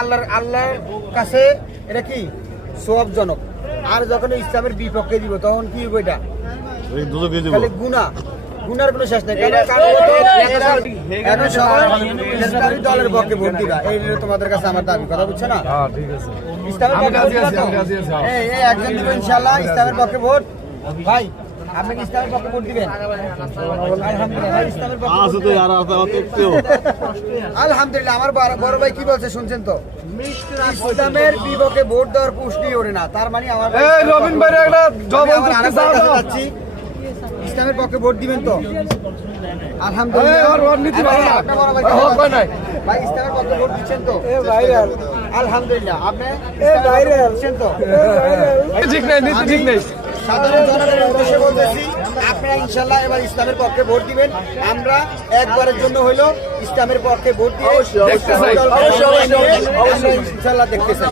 আল্লাহর কাছে এটা কি সওয়াবজনক। আর যখন ইসলামের বিপক্ষে দিব তখন কি হবে? এটা খালি গুনার কোনো শেষ নেই। এখন সবাই ইসলামী দলের পক্ষে ভোট দিবা, এই তোমাদের কাছে আমার দাবি, কথা বুঝছো না? ইসলামের পক্ষে ভোট দিবা তো? এই একজন দিব ইনশাআল্লাহ ইসলামের পক্ষে ভোট। ভাই আপনি কি ইসলামের পক্ষে ভোট দিবেন? আলহামদুলিল্লাহ ইসলামের পক্ষে আলহামদুলিল্লাহ। আমার বড় ভাই কি বলছে শুনছেন তো? ইসলামের বিপক্ষে ভোট দেওয়ার পুষ্টি ওরে না, তার মানে আমার যাচ্ছি ইসলামের পক্ষে ভোট দিবেন তো? আলহামদুলিল্লাহ। ভাই ইসলামের পক্ষে ভোট দিচ্ছেন তো? আলহামদুলিল্লাহ। আপনি দিচ্ছেন তো? ঠিক নেই। সাধারণ জনগণের উদ্দেশ্যে বলতেছি, আপনারা ইনশাল্লাহ এবার ইসলামের পক্ষে ভোট দিবেন। আমরা একবারের জন্য হইলো ইসলামের পক্ষে ভোট দিয়ে ইনশাল্লাহ দেখতে চাই।